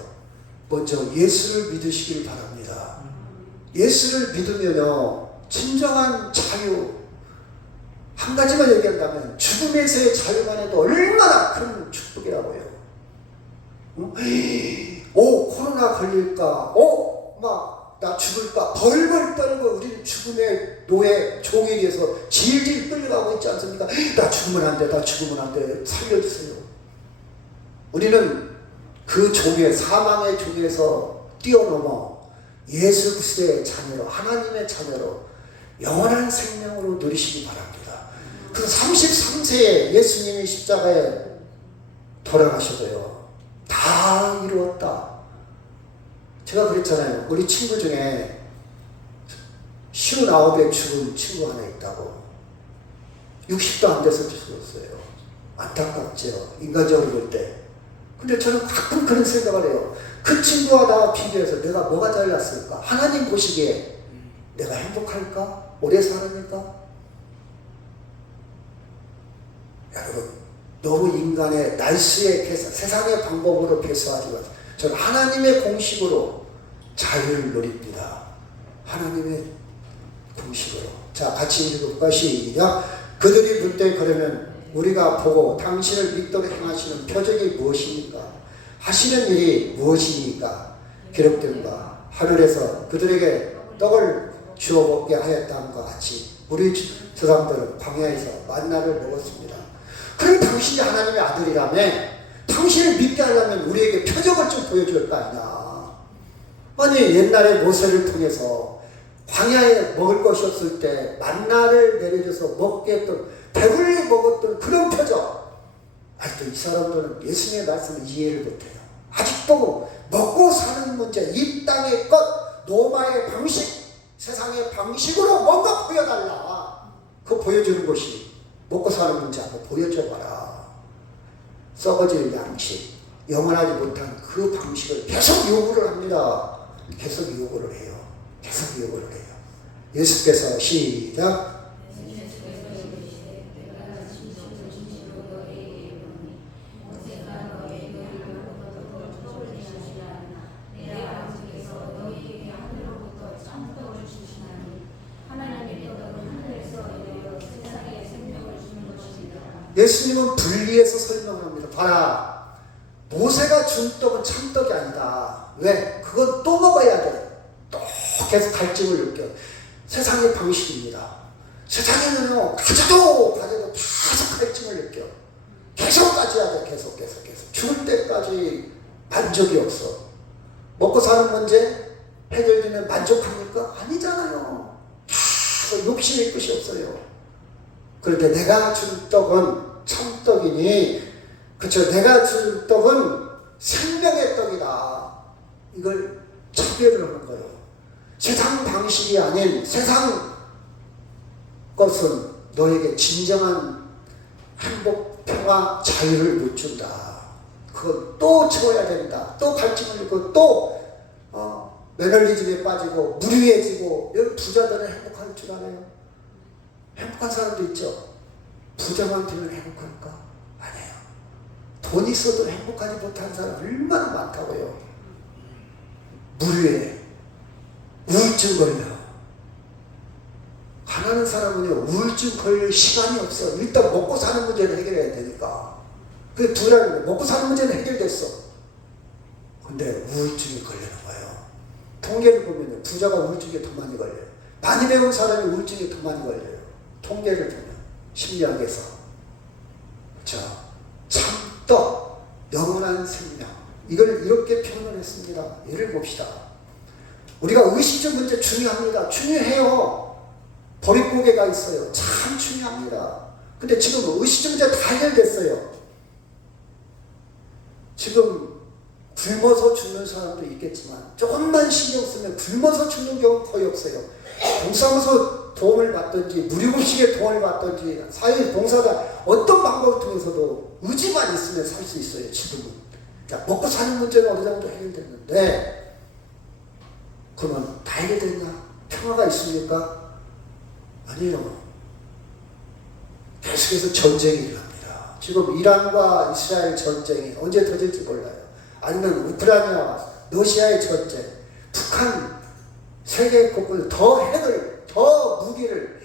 먼저 예수를 믿으시길 바랍니다. 예수를 믿으면요, 진정한 자유, 한 가지만 얘기한다면 죽음에서의 자유만 해도 얼마나 큰 축복이라고요. 오, 코로나 걸릴까? 오, 막 나 죽을까? 벌벌 떨고 우리는 죽음의 노예, 종에 의해서 질질 끌려가고 있지 않습니까? 나 죽으면 안 돼, 나 죽으면 안 돼, 살려주세요. 우리는 그 종의, 사망의 종에서 뛰어넘어 예수 그리스도의 자녀로, 하나님의 자녀로 영원한 생명으로 누리시기 바랍니다. 그 33세에 예수님이 십자가에 돌아가셔도요, 다 이루었다. 제가 그랬잖아요. 우리 친구 중에 59에 죽은 친구 하나 있다고. 60도 안 돼서 죽었어요. 안타깝죠. 인간적으로 볼 때. 근데 저는 가끔 그런 생각을 해요. 그 친구와 나와 비교해서 내가 뭐가 잘났을까? 하나님 보시기에 내가 행복할까? 오래 살았을까? 여러분, 너무 인간의 날수의 계산, 세상의 방법으로 배수하지 마세요. 저는 하나님의 공식으로 자유를 누립니다. 하나님의 공식으로. 자, 같이 읽어볼까? 시작. 그들이 묻되 그러면 우리가 보고 당신을 믿도록 행하시는 표적이 무엇입니까? 하시는 일이 무엇입니까? 기록된 바 하늘에서 그들에게 떡을 주어 먹게 하였다함과 같이 우리 저 사람들은 광야에서 만나를 먹었습니다. 그럼 당신이 하나님의 아들이라며 당신을 믿게 하려면 우리에게 표적을 좀 보여줄 거 아니냐. 아니 옛날에 모세를 통해서 광야에 먹을 것이 없을 때 만나를 내려줘서 먹게 했던 배불리 먹었던 그런 표적. 아직도 이 사람들은 예수님의 말씀을 이해를 못해요. 아직도 먹고 사는 문제, 이 땅의 것, 노마의 방식, 세상의 방식으로 뭔가 보여달라. 그거 보여주는 것이 먹고 사는 문제 한번 보여줘봐라. 썩어질 양식, 영원하지 못한 그 방식을 계속 요구를 합니다. 계속 요구를 해요. 계속 요구를 해요. 예수께서 시작. 예수님은 분리해서 설명을 합니다. 봐라. 모세가 준 떡은 참떡이 아니다. 왜? 그건 또 먹어야 돼. 또 계속 갈증을 느껴. 세상의 방식입니다. 세상에는요, 가져도 계속 갈증을 느껴. 계속 가져야 돼. 계속. 죽을 때까지 만족이 없어. 먹고 사는 문제 해결되면 만족합니까? 아니잖아요. 계속 욕심일 것이 없어요. 그런데 내가 준 떡은 참떡이니, 그쵸? 내가 준 떡은 생명의 떡이다. 이걸 차별을 하는 거예요. 세상 방식이 아닌 세상 것은 너에게 진정한 행복, 평화, 자유를 못 준다. 그건 또 채워야 된다. 또 갈증을 잃고 또 매너리즘에 빠지고 무리해지고. 여러분 부자들은 행복할 줄 알아요? 행복한 사람도 있죠. 부자만 되면 행복할까? 아니에요. 돈 있어도 행복하지 못한 사람 얼마나 많다고요. 무료해. 우울증 걸려. 가난한 사람은요, 우울증 걸릴 시간이 없어. 일단 먹고 사는 문제는 해결해야 되니까. 그 둘은 먹고 사는 문제는 해결됐어. 근데 우울증이 걸리는 거예요. 통계를 보면 부자가 우울증에 더 많이 걸려요. 많이 배운 사람이 우울증에 더 많이 걸려요. 통계를 보면 심리학에서. 자, 참떡, 영원한 생명. 이걸 이렇게 표현을 했습니다. 예를 봅시다. 우리가 의식적 문제 중요합니다. 중요해요. 보릿고개가 있어요. 참 중요합니다. 근데 지금 의식적 문제 다 해결됐어요. 지금 굶어서 죽는 사람도 있겠지만 조금만 신경 쓰면 굶어서 죽는 경우는 거의 없어요. 동사무소 도움을 받든지 무료급식에 도움을 받든지 사회 봉사자 어떤 방법을 통해서도 의지만 있으면 살 수 있어요. 지금은. 자, 먹고 사는 문제는 어느 정도 해결됐는데 그러면 다 해결됐냐? 평화가 있습니까? 아니요. 계속해서 전쟁이 일어납니다. 지금 이란과 이스라엘 전쟁이 언제 터질지 몰라요. 아니면 우크라이나 러시아의 전쟁, 북한 세계 곳곳에 더 핵을, 더 무기를.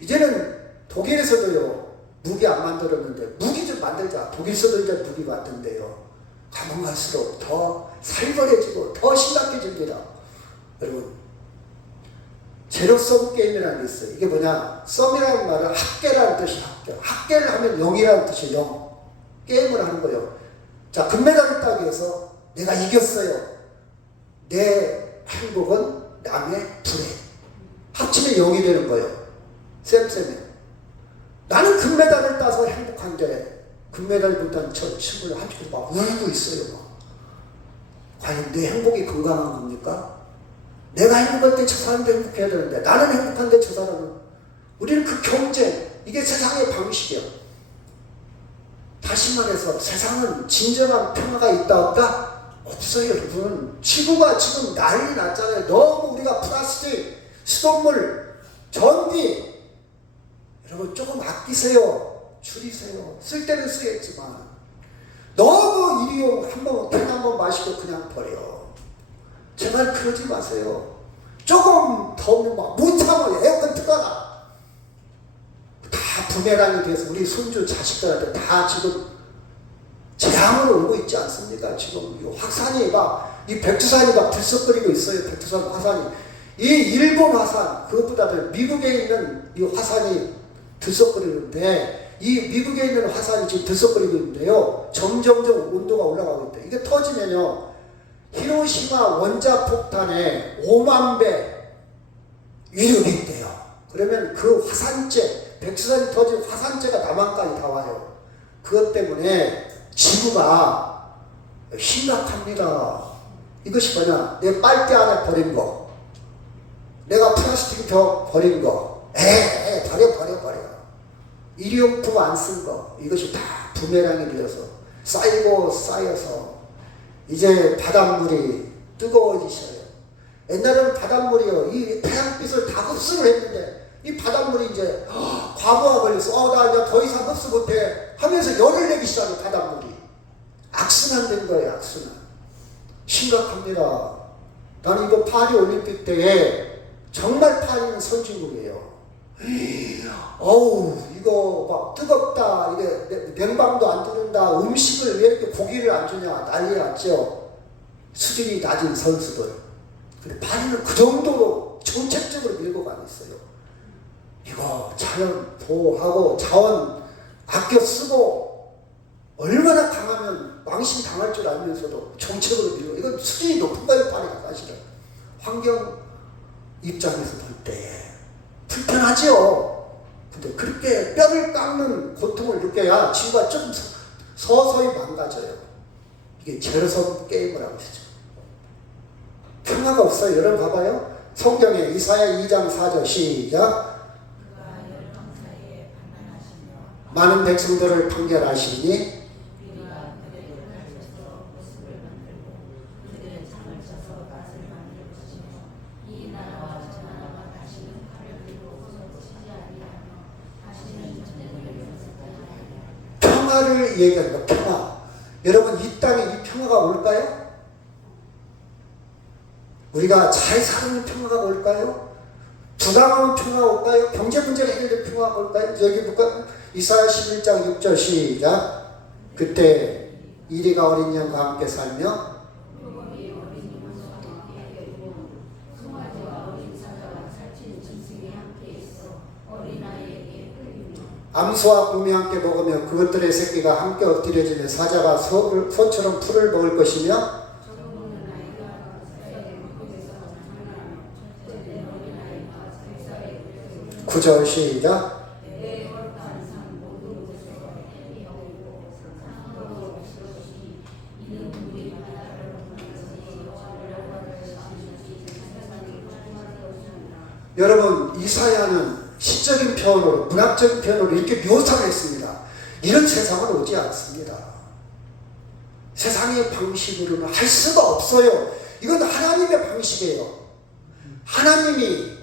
이제는 독일에서도요 무기 안 만들었는데 무기 좀 만들자. 독일에서도 이제 무기 만든대요. 가면 갈수록 더 살벌해지고 더 심각해집니다. 여러분, 제로섬 게임이라는 게 있어요. 이게 뭐냐? 썸이라는 말은 합계라는 뜻이 합계. 합계를 하면 0이라는 뜻이 0. 게임을 하는 거예요. 자, 금메달을 따기 위해서 내가 이겼어요. 내 행복은 남의 불에. 합치면 0이 되는 거예요. 쌤쌤이. 나는 금메달을 따서 행복한데 금메달보다는 저 친구를 한쪽으로 막 울고 있어요. 막. 과연 내 행복이 건강한 겁니까? 내가 행복할 때 저 사람도 행복해야 되는데 나는 행복한데 저 사람은. 우리는 그 경쟁, 이게 세상의 방식이야. 다시 말해서 세상은 진정한 평화가 있다 없다? 없어요 여러분. 지구가 지금 난리 났잖아요. 너무 우리가 플라스틱, 수돗물, 전기 여러분 조금 아끼세요. 줄이세요. 쓸 때는 쓰겠지만 너무 일회용 캔 한번 마시고 그냥 버려. 제발 그러지 마세요. 조금 더우면 못 참아요. 에어컨 틀어라. 다 부메랑이 돼서 우리 손주 자식들한테 다 지금 재앙으로 오고 있지 않습니까? 지금 이 확산이 이 백두산이 들썩거리고 있어요. 백두산 화산이. 이 일본 화산, 그것보다도 미국에 있는 이 화산이 들썩거리는데, 이 미국에 있는 화산이 지금 들썩거리고 있는데요. 점점점 온도가 올라가고 있다. 이게 터지면요. 히로시마 원자폭탄에 5만 배 위력이 있대요. 그러면 그 화산재, 백두산이 터진 화산재가 남한까지 다 와요. 그것 때문에 지구가 심각합니다. 이것이 뭐냐? 내 빨대 안에 버린 거, 내가 플라스틱 벽 버린 거, 버려. 일회용품 안 쓴 거, 이것이 다 부메랑이 되어서 쌓여서 이제 바닷물이 뜨거워지셔요. 옛날에는 바닷물이요, 이 태양빛을 다 흡수를 했는데 이 바닷물이 이제 과부하 걸려서 나 이제 더 이상 흡수 못해 하면서 열을 내기 시작해. 바닷물이 악순환된 거예요. 악순환. 심각합니다. 나는 이거 파리 올림픽 때에 정말 파리는 선진국이에요. 어우 이거 뜨겁다, 이게 냉방도 안 들은다, 음식을 왜 이렇게 고기를 안 주냐 난리 났죠. 수준이 낮은 선수들. 근데 파리는 그 정도로 정책적으로 밀고 가고 있어요. 이거 자연 보호하고 자원 아껴 쓰고 얼마나 강하면 망신 당할 줄 알면서도 정책으로 밀고, 이건 수준이 높은 거예요. 파리가 사실은 환경 입장에서 볼 때 불편하죠. 근데 그렇게 뼈를 깎는 고통을 느껴야 지구가 좀 서서히 망가져요. 이게 제로섬 게임을 하고 있죠. 평화가 없어요. 여러분 봐봐요. 성경에 이사야 2장 4절 시작. 많은 백성들을 판결하시니 평화를 얘기합니다. 평화. 여러분 이 땅에 이 평화가 올까요? 우리가 잘 사는 평화가 올까요? 부당하면 평화가 올까요? 경제 문제가 해결될 평화가 올까요? 여기 볼까요? 이사야 11장 6절 시작. 그때 이리가 어린 양과 함께 살며 암소와 곰이 함께 먹으며 그것들의 새끼가 함께 엎드려지며 사자가 소처럼 풀을 먹을 것이며 구절 시작. 여러분 이사야는 시적인 표현으로, 문학적인 표현으로 이렇게 묘사를 했습니다. 이런 세상은 오지 않습니다. 세상의 방식으로는 할 수가 없어요. 이건 하나님의 방식이에요. 하나님이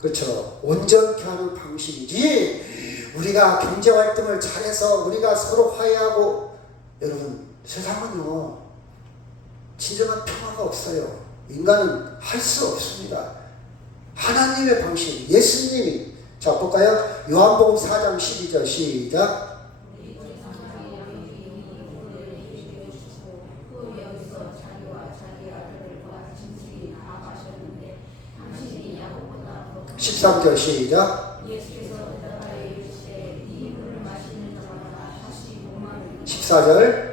그렇죠, 온전케 하는 방식이지, 우리가 경제활동을 잘해서 우리가 서로 화해하고. 여러분 세상은요 진정한 평화가 없어요. 인간은 할 수 없습니다. 하나님의 방식, 예수님이. 자 볼까요? 요한복음 4장 12절 시작. 십삼 절 시작. 14절.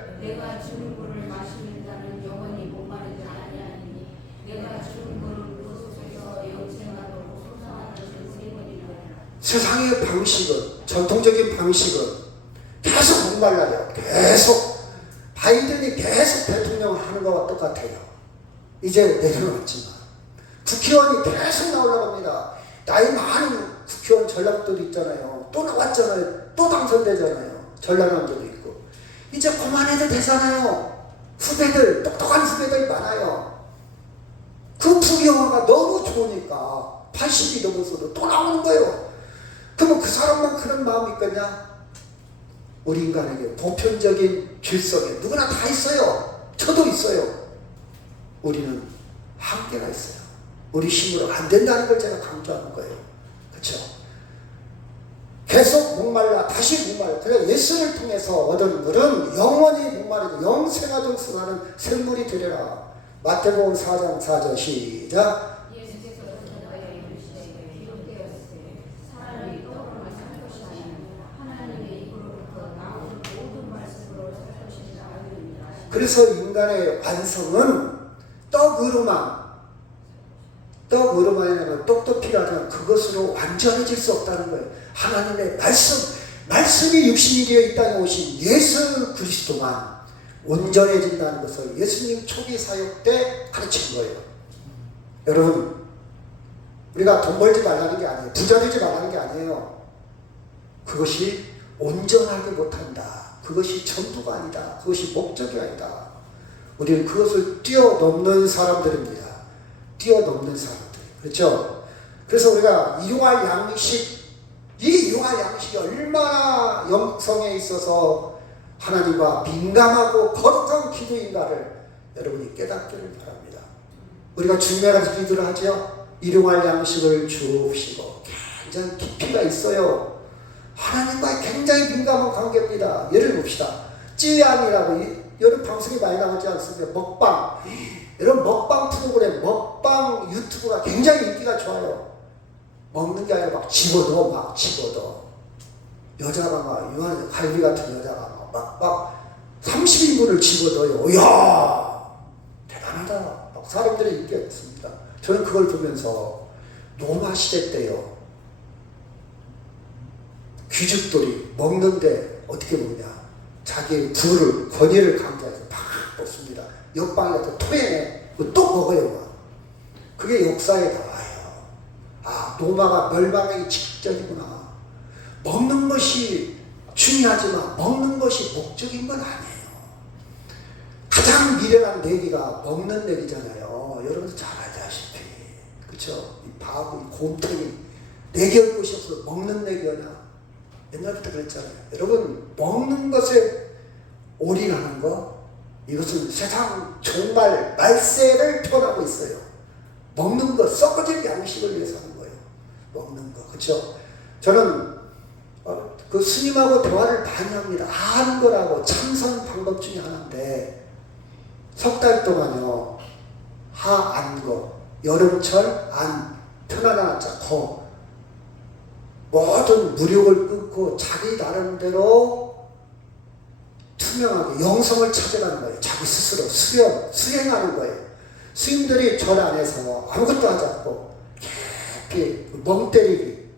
세상의 방식은, 전통적인 방식은 계속 목말라요. 계속 바이든이 계속 대통령을 하는 것과 똑같아요. 이제 내려놨지만 국회의원이 계속 나오려고 합니다. 나이 많은 국회의원 전략들이 있잖아요. 또 나왔잖아요. 또 당선되잖아요. 전략원들도 있고. 이제 그만해도 되잖아요. 후배들, 똑똑한 후배들 많아요. 그 부귀영화가 너무 좋으니까 80이 넘어서도 또 나오는 거예요. 그러면 그 사람만 그런 마음이 있겠냐? 우리 인간에게 보편적인 질성에 누구나 다 있어요. 저도 있어요. 우리는 한계가 있어요. 우리 힘으로 안 된다는 걸 제가 강조하는 거예요. 그렇죠? 계속 목말라 다시 목말라. 그래서 예수를 통해서 얻은 물은 영원히 목마르고 영생하도록 수하는 샘물이 되리라. 마태복음 4장 4절 시작. 그래서 인간의 완성은 떡으로만 떡도 필요하지만 그것으로 완전해질 수 없다는 거예요. 하나님의 말씀이 육신이 되어 이 땅에 오신 예수 그리스도만 온전해진다는 것을 예수님 초기 사역 때 가르친 거예요. 여러분, 우리가 돈 벌지 말라는 게 아니에요. 부자 되지 말라는 게 아니에요. 그것이 온전하게 못한다. 그것이 전부가 아니다. 그것이 목적이 아니다. 우리는 그것을 뛰어넘는 사람들입니다. 뛰어넘는 사람들. 그렇죠? 그래서 우리가 이 융할 양식이 얼마나 영성에 있어서 하나님과 민감하고 거룩한 기도인가를 여러분이 깨닫기를 바랍니다. 우리가 중매가지 기도를 하죠. 일용할 양식을 주옵시고 굉장히 깊이가 있어요. 하나님과의 굉장히 민감한 관계입니다. 예를 봅시다. 찌양이라고 여러 방송이 많이 나오지 않습니까? 먹방. 이런 먹방 프로그램, 먹방 유튜브가 굉장히 인기가 좋아요. 먹는 게 아니라 막 집어넣어. 여자가 막, 갈비 같은 여자가 막 30인분을 집어넣어요. 이야! 대단하다. 막 사람들의 인기가 있습니다. 저는 그걸 보면서 로마 시대 때요. 귀족들이 먹는데 어떻게 먹냐. 자기의 권위를 강조해서 막 먹습니다. 옆방에 가서 토해내. 또 먹어요. 막. 그게 역사에 나와요. 아, 로마가 멸망하기 직전이구나. 먹는 것이 중요하지만 먹는 것이 목적인 건 아니에요. 가장 미련한 내기가 먹는 내기잖아요. 여러분도 잘 알다시피. 그쵸? 이 바보, 이 곰탱이 내기할 곳이 없어서 먹는 내기하냐. 옛날부터 그랬잖아요. 여러분, 먹는 것에 올인하는 거, 이것은 세상 정말 말세를 표현하고 있어요. 먹는 것, 썩어질 양식을 위해서 하는 거예요. 먹는 거, 그렇죠? 저는 그 스님하고 대화를 많이 합니다. 하는 거라고 참선 방법 중에 하나인데 석 달 동안요. 하안거, 여름철 안, 편안한 자, 거 모든 무력을 끊고 자기 나름대로 투명하게 영성을 찾아가는 거예요. 자기 스스로 수행하는 거예요. 스님들이 절 안에서 아무것도 하지 않고 깊이 멍 때리기,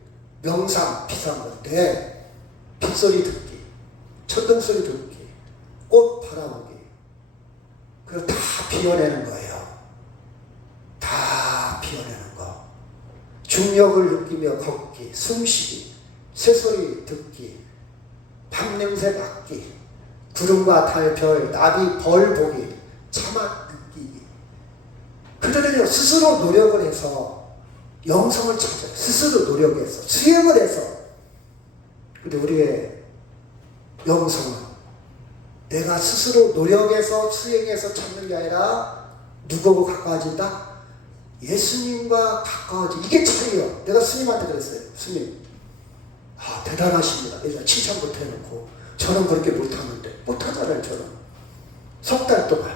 명상, 비슷한 건데 빗소리 듣기, 천둥소리 듣기, 꽃 바라보기, 그걸 다 비워내는 거예요. 다 비워내는 거. 중력을 느끼며 걷기, 숨쉬기, 새소리 듣기, 밤냄새 맡기, 구름과 달, 별, 나비, 벌 보기, 차맛 느끼기. 그들은요, 스스로 노력을 해서 영성을 찾아요. 스스로 노력해서, 수행을 해서. 근데 우리의 영성은 내가 스스로 노력해서 수행해서 찾는 게 아니라 누구하고 가까워진다? 예수님과 가까워지. 이게 차이요. 내가 스님한테 그랬어요. 스님, 아, 대단하십니다. 내가 칭찬부터 해놓고 저는 그렇게 못하는데. 못하잖아요. 저는 석 달 동안.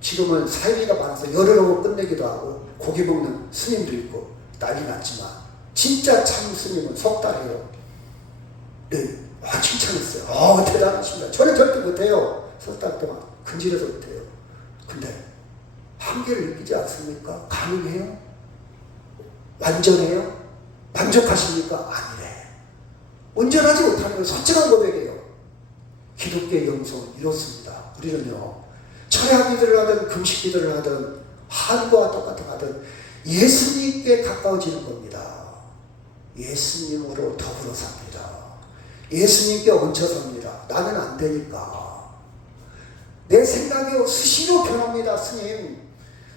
지금은 사회비가 많아서 열흘 하고 끝내기도 하고 고기 먹는 스님도 있고 난리 났지만 진짜 참 스님은 석 달이에요. 네, 칭찬했어요. 대단하십니다. 저는 절대 못해요. 석 달 동안 근질해서 못해요. 근데 한계를 느끼지 않습니까? 가능해요? 완전해요? 만족하십니까? 아니래. 온전하지 못하는 건 솔직한 고백이에요. 기독교의 영성은 이렇습니다. 우리는요, 철야 기도를 하든 금식 기도를 하든 한거와 똑같은 하든 예수님께 가까워지는 겁니다. 예수님으로 더불어 삽니다. 예수님께 얹혀 삽니다. 나는 안 되니까. 내 생각이 스시로 변합니다. 스님,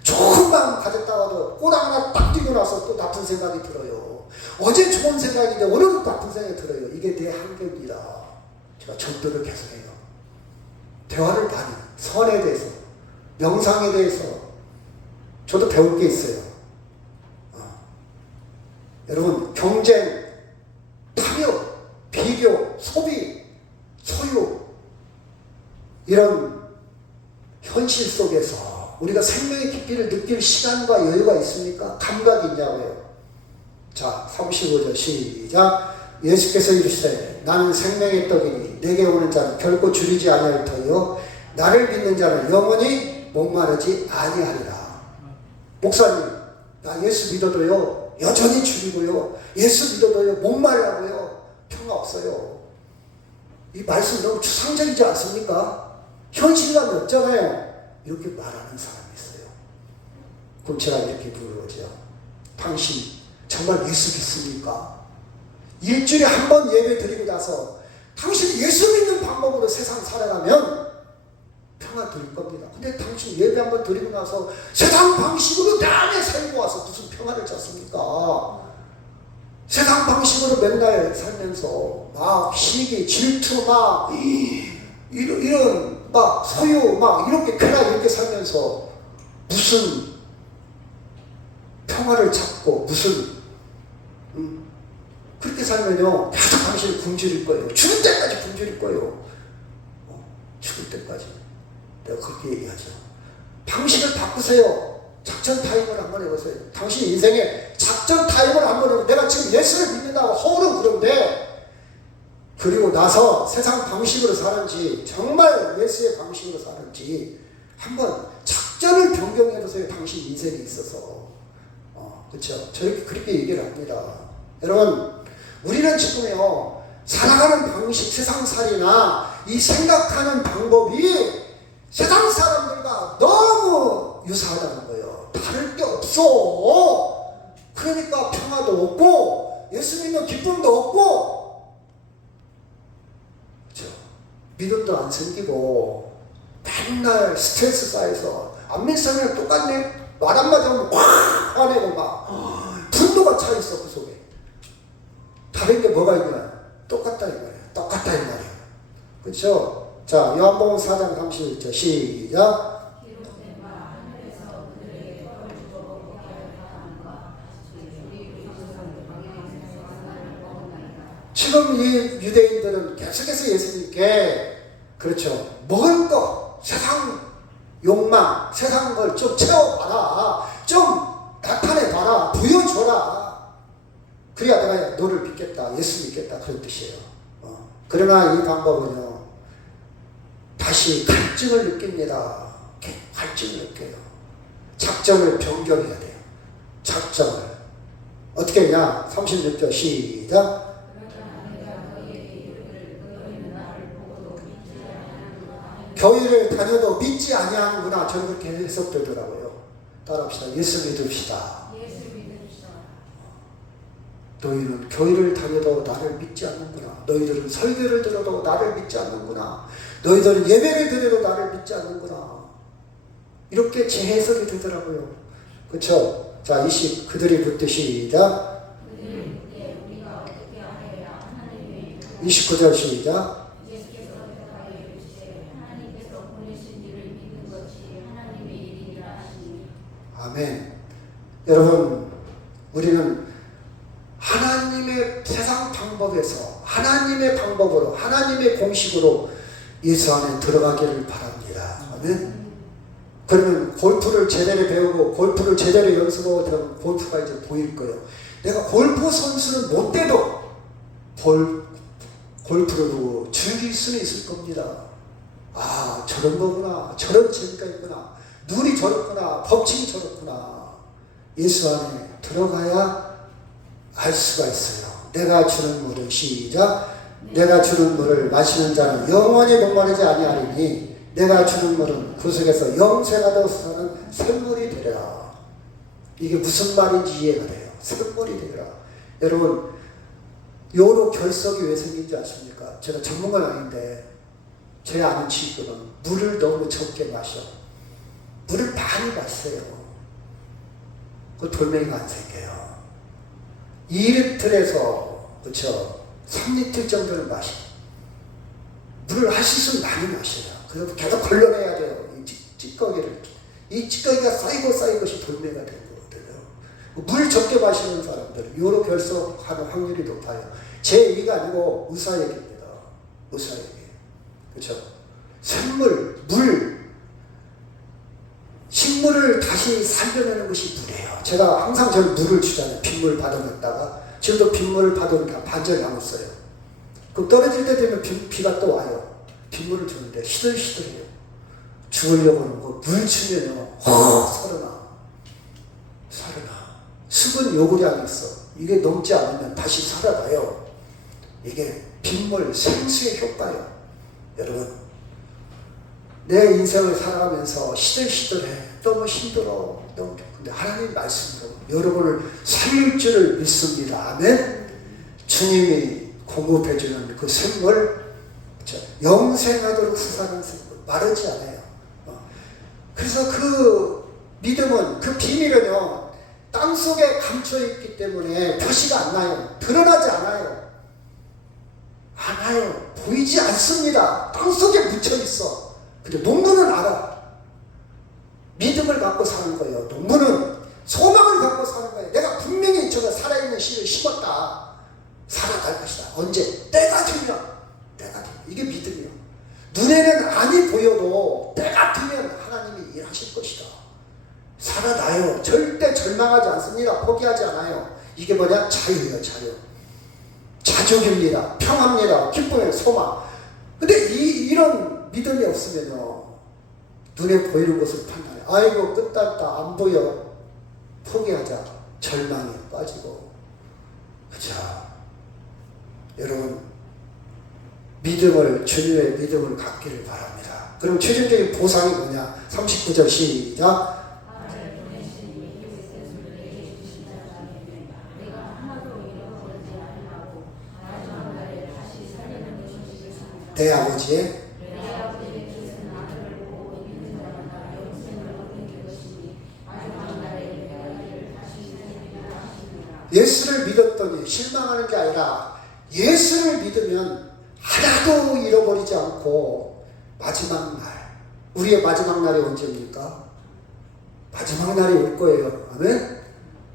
좋은 마음 가졌다가도 꼬라 하나 딱 뛰고 나서 또 나쁜 생각이 들어요. 어제 좋은 생각인데 오늘은 나쁜 생각이 들어요. 이게 내 한계입니다. 제가 전도를 계속해요. 대화를 많이, 선에 대해서, 명상에 대해서 저도 배울 게 있어요. 여러분, 경쟁, 탐욕, 비교, 소비, 소유, 이런 현실 속에서 우리가 생명의 깊이를 느낄 시간과 여유가 있습니까? 감각이 있냐고요. 자, 35절 시작. 예수께서 이르시되 나는 생명의 떡이니 내게 오는 자는 결코 줄이지 아니할 터이요 나를 믿는 자는 영원히 목마르지 아니하리라. 목사님, 나 예수 믿어도요 여전히 줄이고요, 예수 믿어도요 목마르고요 평화 없어요. 이 말씀 너무 추상적이지 않습니까? 현실감이 없잖아요. 이렇게 말하는 사람이 있어요. 그럼 제가 이렇게 물어보죠. 당신 정말 예수 믿습니까? 일주일에 한 번 예배 드리고 나서 당신이 예수 믿는 방법으로 세상 살아가면 평화 드릴 겁니다. 근데 당신 예배 한 번 드리고 나서 세상 방식으로 내 안에 살고 와서 무슨 평화를 찾습니까? 세상 방식으로 맨날 살면서 막 시기, 질투, 막 이런 막 소유, 막 이렇게 그냥 이렇게 살면서 무슨 평화를 찾고 무슨 그렇게 살면요 계속 당신이 굶주릴 거예요. 죽을 때까지 굶주릴 거예요. 죽을 때까지. 내가 그렇게 얘기하죠. 방식을 바꾸세요. 작전 타임을 한번 해보세요. 당신 인생에 작전 타임을 한번 해보세요. 내가 지금 예수를 믿는다고 허울은 그런데 그리고 나서 세상 방식으로 사는지 정말 예수의 방식으로 사는지 한번 작전을 변경해보세요. 당신 인생에 있어서. 그렇죠? 저렇게 그렇게 얘기를 합니다. 여러분, 우리는 지금요 살아가는 방식, 세상살이나 이 생각하는 방법이 세상 사람들과 너무 유사하다는 거예요. 다를 게 없어. 그러니까 평화도 없고 예수 믿는 기쁨도 없고, 그렇죠? 믿음도 안 생기고 맨날 스트레스 쌓여서 안 믿는 사람이랑 똑같네. 말 한마디 하면 확 화내고 막 분노가 차있어. 그 속에 다른 게 뭐가 있냐? 똑같다 이 말이야. 똑같다 이 말이야. 그렇죠? 자, 요한복음 4장 31절 시작. 지금 이 유대인들은 계속해서 예수님께 그렇죠, 먹을 거, 세상 욕망, 세상 걸 좀 채워봐라, 좀 나타내봐라, 부여줘라. 그래야 내가 너를 믿겠다, 예수 믿겠다, 그런 뜻이에요. 그러나 이 방법은요 다시 갈증을 느낍니다. 갈증을 느껴요. 작전을 변경해야 돼요. 작전을 어떻게 했냐? 36절 시작. 교회를 다녀도 믿지 아니하는구나. 저는 그렇게 해석되더라고요. 따라합시다. 예수 믿읍시다. 너희는 교회를 다녀도 나를 믿지 않는구나. 너희들은 설교를 들어도 나를 믿지 않는구나. 너희들은 예배를 드려도 나를 믿지 않는구나. 이렇게 재해석이 되더라고요. 그렇죠? 자, 20 그들이 묻듯이 시작. 29절 시작. 아멘. 여러분, 우리는 하나님의 세상 방법에서 하나님의 방법으로 하나님의 공식으로 예수 안에 들어가기를 바랍니다. 아멘. 그러면 골프를 제대로 배우고 골프를 제대로 연습하고 들어가면 골프가 이제 보일 거예요. 내가 골프 선수는 못 돼도 골프를 보고 즐길 수는 있을 겁니다. 아, 저런 거구나, 저런 재미가 있구나, 눈이 저렇구나, 법칙이 저렇구나. 예수 안에 들어가야 알 수가 있어요. 내가 주는 물은 시작. 내가 주는 물을 마시는 자는 영원히 목마르지 아니하리니 내가 주는 물은 그 속에서 영생가 되어서 사는 샘물이 되리라. 이게 무슨 말인지 이해가 돼요. 샘물이 되리라. 여러분, 요로 결석이 왜 생긴지 아십니까? 제가 전문가는 아닌데 제 아는 친구는 물을 너무 적게 마셔. 물을 많이 마셔요. 그 돌멩이가 안 생겨요. 2리터에서 그렇죠 3리터 정도는 마셔. 물을 할 수 있으면 많이 마셔요. 그래서 계속 걸러내야 돼요. 이 찌꺼기를. 이 찌꺼기가 쌓이고 쌓인 것이 돌멩이가 된 거거든요. 물 적게 마시는 사람들은 요로 결석하는 확률이 높아요. 제 얘기가 아니고 의사 얘기입니다. 의사 얘기. 그렇죠? 생물, 물, 식물을 다시 살려내는 것이 물이에요. 제가 항상 저는 물을 주잖아요. 빗물 받아냈다가 지금도 빗물을 받아내다가 반절하고 있어요. 그럼 떨어질 때 되면 비가 또 와요. 빗물을 주는데 시들시들해요. 죽으려고 하는 거 물 주면요. 살아나. 습은 요구량이 있어. 이게 넘지 않으면 다시 살아나요. 이게 빗물 생수의 효과예요. 여러분, 내 인생을 살아가면서 시들시들해. 너무 힘들어. 근데 하나님 말씀으로 여러분을 살릴 줄을 믿습니다. 아멘. 주님이 공급해주는 그 샘물, 영생하도록 수사하는 샘물, 마르지 않아요. 그래서 그 믿음은, 그 비밀은요, 땅속에 감춰있기 때문에 표시가 안 나요. 드러나지 않아요. 보이지 않습니다. 땅속에 묻혀있어. 근데 농부는 알아. 믿음을 갖고 사는 거예요. 농부는 소망을 갖고 사는 거예요. 내가 분명히 저거 살아있는 씨를 심었다. 살아갈 것이다. 언제? 때가 되면. 이게 믿음이요. 눈에는 안이 보여도 때가 되면 하나님이 일하실 것이다. 살아나요. 절대 절망하지 않습니다. 포기하지 않아요. 이게 뭐냐? 자유예요. 자유. 자족입니다. 평화입니다. 기쁨의 소망. 근데 이런 믿음이 없으면요, 눈에 보이는 것을 판단해. 아이고 끝났다. 안 보여. 포기하자. 절망에 빠지고. 그죠? 여러분, 주님의 믿음을 갖기를 바랍니다. 그럼 최종적인 보상이 뭐냐? 39절 시작. 내 아버지의 예수를 믿었더니 실망하는 게 아니라 예수를 믿으면 하나도 잃어버리지 않고 마지막 날, 우리의 마지막 날이 언제입니까? 마지막 날이 올 거예요. 아멘?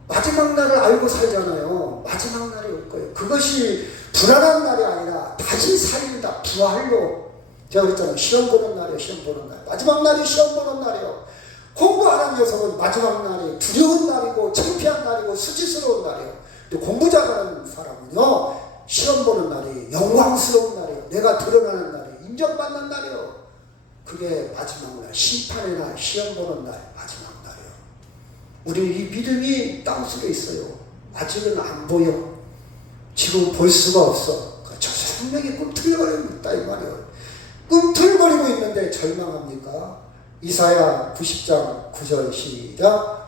마지막 날을 알고 살잖아요. 마지막 날이 올 거예요. 그것이 불안한 날이 아니라 다시 살린다. 부활로. 제가 그랬잖아요. 시험 보는 날이에요. 시험 보는 날. 마지막 날이 시험 보는 날이에요. 공부 안 한 녀석은 마지막 날이 두려운 날이고 창피한 날이고 수치스러운 날이에요. 근데 공부 잘하는 사람은요, 시험 보는 날이 영광스러운 날이에요. 내가 드러나는 날이에요. 인정받는 날이에요. 그게 마지막 날, 심판의 날, 시험 보는 날, 마지막 날이에요. 우리 이 믿음이 땅속에 있어요. 아직은 안 보여. 지금 볼 수가 없어. 저 생명이 꿈틀거리고 있다 이 말이에요. 꿈틀거리고 있는데 절망합니까? 이사야 90장 9절 시작.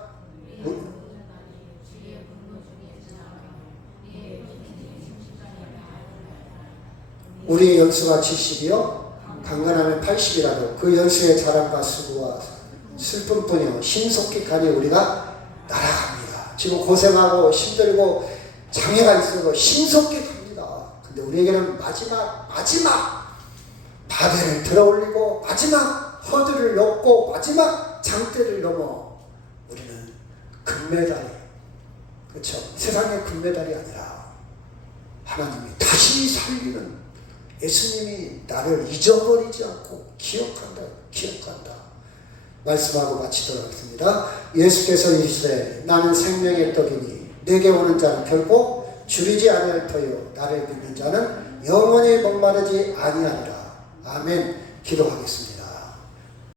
우리의 연수가 70이요 강건하면 80이라도 그 연수의 자랑과 수고와 슬픔뿐이요 신속히 가니 우리가 날아갑니다. 지금 고생하고 힘들고 장애가 있어도 신속히 갑니다. 근데 우리에게는 마지막 바벨을 들어올리고 마지막 허들을 넘고 마지막 장대를 넘어 우리는 금메달이, 그렇죠? 세상의 금메달이 아니라 하나님이 다시 살리는, 예수님이 나를 잊어버리지 않고 기억한다. 말씀하고 마치도록 하겠습니다. 예수께서 이르시되 나는 생명의 떡이니 내게 오는 자는 결코 줄이지 아니할 터요 나를 믿는 자는 영원히 목마르지 아니하리라. 아멘. 기도하겠습니다.